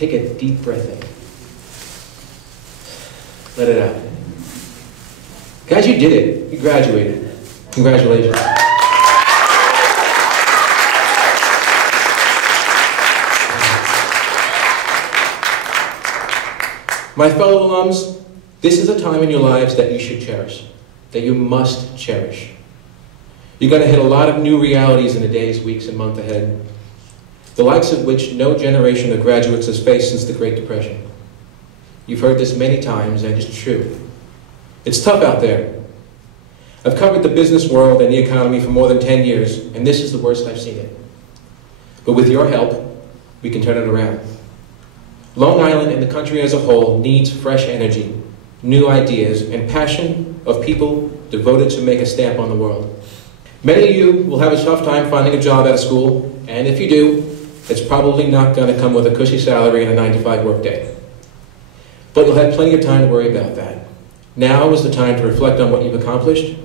Take a deep breath in. Let it out. Guys, you did it. You graduated. Congratulations. My fellow alums, this is a time in your lives that you should cherish, that you must cherish. You're going to hit a lot of new realities in the days, weeks, and months ahead, the likes of which no generation of graduates has faced since the Great Depression. You've heard this many times, and it's true. It's tough out there. I've covered the business world and the economy for more than 10 years, and this is the worst I've seen it. But with your help, we can turn it around. Long Island and the country as a whole needs fresh energy, new ideas, and passion of people devoted to make a stamp on the world. Many of you will have a tough time finding a job out of school, and if you do, it's probably not going to come with a cushy salary and a 9-to-5 workday. But you'll have plenty of time to worry about that. Now is the time to reflect on what you've accomplished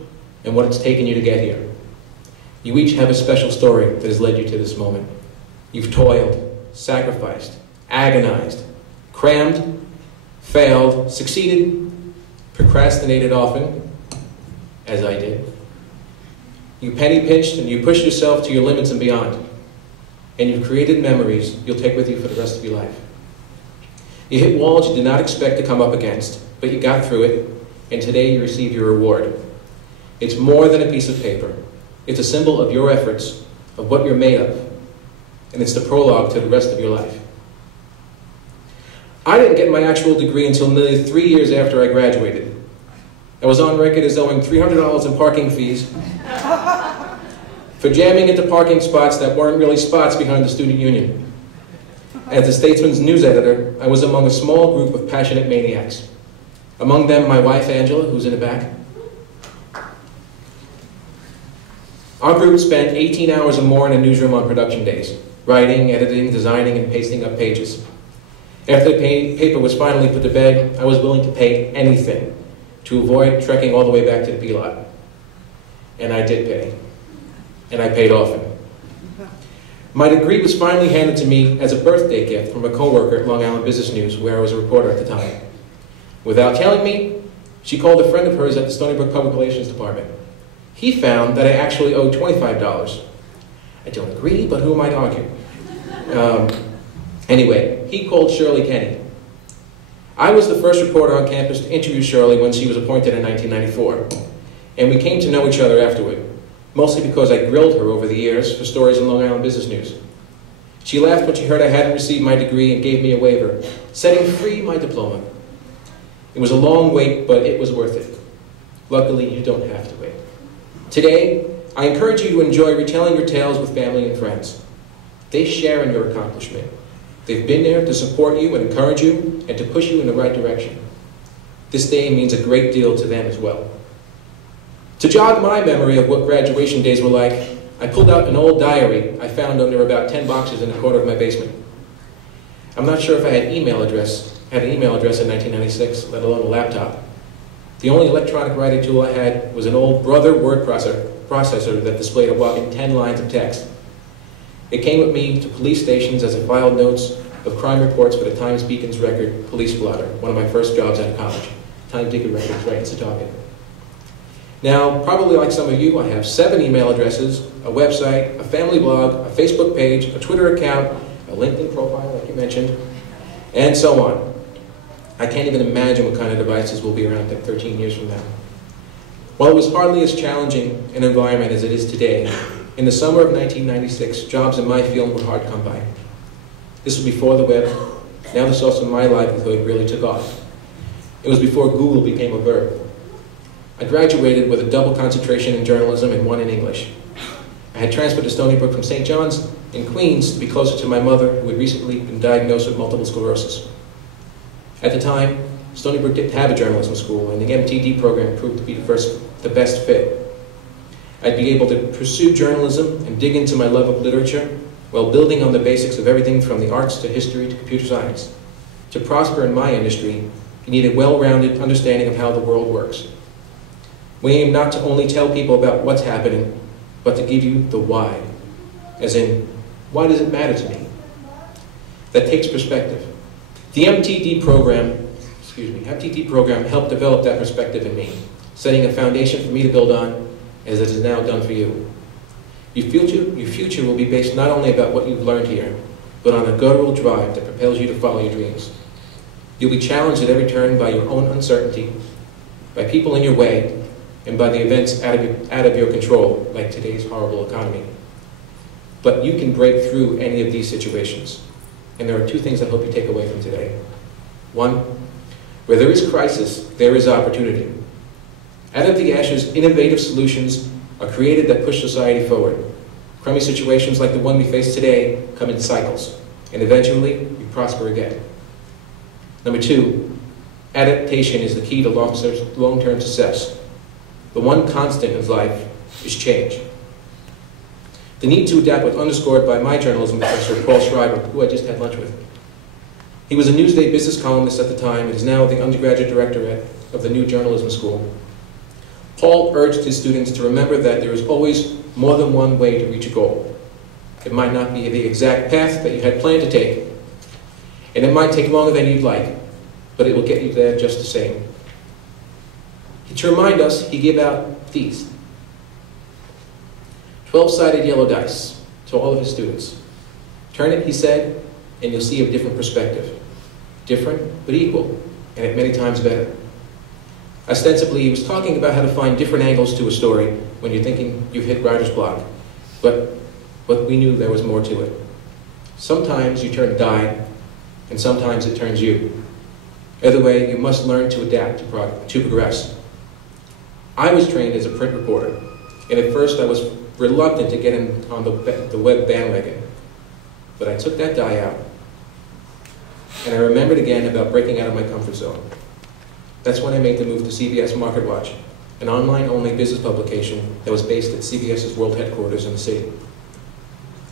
and what it's taken you to get here. You each have a special story that has led you to this moment. You've toiled, sacrificed, agonized, crammed, failed, succeeded, procrastinated often, as I did. You penny pinched and you pushed yourself to your limits and beyond. And you've created memories you'll take with you for the rest of your life. You hit walls you did not expect to come up against, but you got through it, and today you receive your reward. It's more than a piece of paper. It's a symbol of your efforts, of what you're made of, and it's the prologue to the rest of your life. I didn't get my actual degree until nearly 3 years after I graduated. I was on record as owing $300 in parking fees for jamming into parking spots that weren't really spots behind the student union. As the Statesman's news editor, I was among a small group of passionate maniacs. Among them, my wife, Angela, who's in the back. Our group spent 18 hours or more in a newsroom on production days, writing, editing, designing, and pasting up pages. After the paper was finally put to bed, I was willing to pay anything to avoid trekking all the way back to the P-lot. And I did pay. And I paid often. My degree was finally handed to me as a birthday gift from a coworker at Long Island Business News, where I was a reporter at the time. Without telling me, she called a friend of hers at the Stony Brook Public Relations Department. He found that I actually owed $25. I don't agree, but who am I to argue? Anyway, he called Shirley Kenny. I was the first reporter on campus to interview Shirley when she was appointed in 1994, and we came to know each other afterward, mostly because I grilled her over the years for stories in Long Island Business News. She laughed when she heard I hadn't received my degree and gave me a waiver, setting free my diploma. It was a long wait, but it was worth it. Luckily, you don't have to wait. Today, I encourage you to enjoy retelling your tales with family and friends. They share in your accomplishment. They've been there to support you and encourage you and to push you in the right direction. This day means a great deal to them as well. To jog my memory of what graduation days were like, I pulled out an old diary I found under about 10 boxes in the corner of my basement. I'm not sure if I had an email address in 1996, let alone a laptop. The only electronic writing tool I had was an old Brother word processor that displayed a whopping 10 lines of text. It came with me to police stations as I filed notes of crime reports for the Times-Beacon's Record police blotter, one of my first jobs out of college. Time-Beacon Records right in Setauket. Now, probably like some of you, I have 7 email addresses, a website, a family blog, a Facebook page, a Twitter account, a LinkedIn profile, like you mentioned, and so on. I can't even imagine what kind of devices will be around 13 years from now. While it was hardly as challenging an environment as it is today, in the summer of 1996, jobs in my field were hard to come by. This was before the web. Now the source of my livelihood really took off. It was before Google became a verb. I graduated with a double concentration in journalism and 1 in English. I had transferred to Stony Brook from St. John's in Queens to be closer to my mother, who had recently been diagnosed with multiple sclerosis. At the time, Stony Brook didn't have a journalism school, and the MTD program proved to be the best fit. I'd be able to pursue journalism and dig into my love of literature while building on the basics of everything from the arts to history to computer science. To prosper in my industry, you need a well-rounded understanding of how the world works. We aim not to only tell people about what's happening, but to give you the why. As in, why does it matter to me? That takes perspective. The MTD program helped develop that perspective in me, setting a foundation for me to build on, as it is now done for you. Your future will be based not only about what you've learned here, but on a guttural drive that propels you to follow your dreams. You'll be challenged at every turn by your own uncertainty, by people in your way, and by the events out of your control, like today's horrible economy. But you can break through any of these situations. And there are two things I hope you take away from today. One, where there is crisis, there is opportunity. Out of the ashes, innovative solutions are created that push society forward. Crummy situations like the one we face today come in cycles, and eventually we prosper again. Number two, adaptation is the key to long-term success. The one constant of life is change. The need to adapt was underscored by my journalism professor, Paul Schreiber, who I just had lunch with. He was a Newsday business columnist at the time and is now the undergraduate director of the new journalism school. Paul urged his students to remember that there is always more than one way to reach a goal. It might not be the exact path that you had planned to take, and it might take longer than you'd like, but it will get you there just the same. To remind us, he gave out these 12-sided yellow dice to all of his students. Turn it, he said, and you'll see a different perspective. Different, but equal, and at many times better. Ostensibly, he was talking about how to find different angles to a story when you're thinking you've hit writer's block, but we knew there was more to it. Sometimes you turn a die, and sometimes it turns you. Either way, you must learn to adapt to progress. I was trained as a print reporter, and at first I was reluctant to get in on the web bandwagon. But I took that die out, and I remembered again about breaking out of my comfort zone. That's when I made the move to CBS MarketWatch, an online-only business publication that was based at CBS's world headquarters in the city.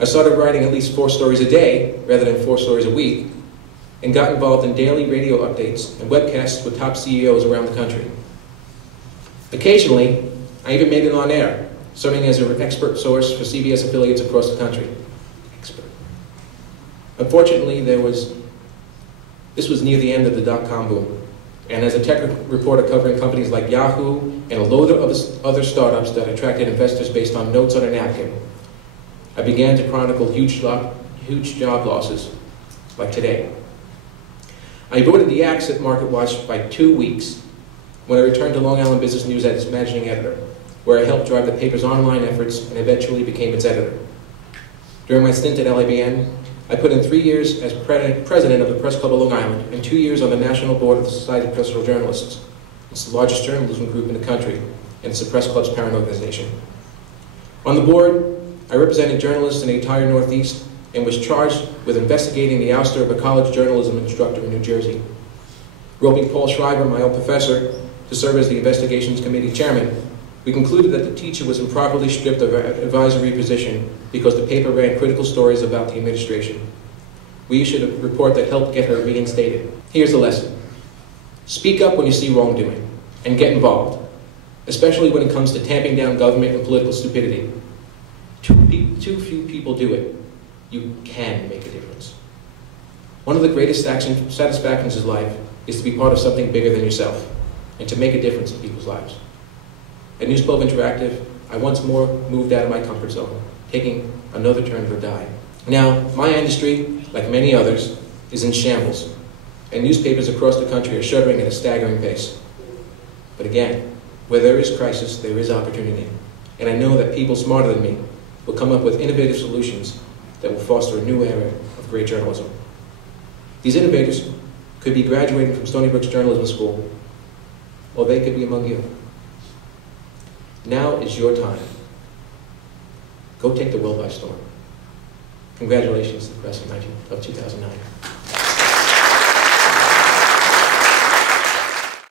I started writing at least 4 stories a day, rather than 4 stories a week, and got involved in daily radio updates and webcasts with top CEOs around the country. Occasionally, I even made it on air, serving as an expert source for CBS affiliates across the country. Unfortunately, this was near the end of the dot-com boom, and as a tech reporter covering companies like Yahoo and a load of other startups that attracted investors based on notes on a napkin, I began to chronicle huge job losses, like today. I avoided the axe at MarketWatch by 2 weeks when I returned to Long Island Business News as its managing editor, where I helped drive the paper's online efforts and eventually became its editor. During my stint at LABN, I put in 3 years as president of the Press Club of Long Island and 2 years on the national board of the Society of Professional Journalists. It's the largest journalism group in the country, and it's the Press Club's parent organization. On the board, I represented journalists in the entire Northeast and was charged with investigating the ouster of a college journalism instructor in New Jersey. Roping Paul Schreiber, my old professor, to serve as the Investigations Committee chairman, we concluded that the teacher was improperly stripped of an advisory position because the paper ran critical stories about the administration. We issued a report that helped get her reinstated. Here's the lesson. Speak up when you see wrongdoing, and get involved, especially when it comes to tamping down government and political stupidity. Too few people do it. You can make a difference. One of the greatest satisfactions in life is to be part of something bigger than yourself, and to make a difference in people's lives. At Newspove Interactive, I once more moved out of my comfort zone, taking another turn of the die. Now, my industry, like many others, is in shambles, and newspapers across the country are shuttering at a staggering pace. But again, where there is crisis, there is opportunity, and I know that people smarter than me will come up with innovative solutions that will foster a new era of great journalism. These innovators could be graduating from Stony Brook's journalism school, or they could be among you. Now is your time. Go take the world by storm. Congratulations to the press of 2009.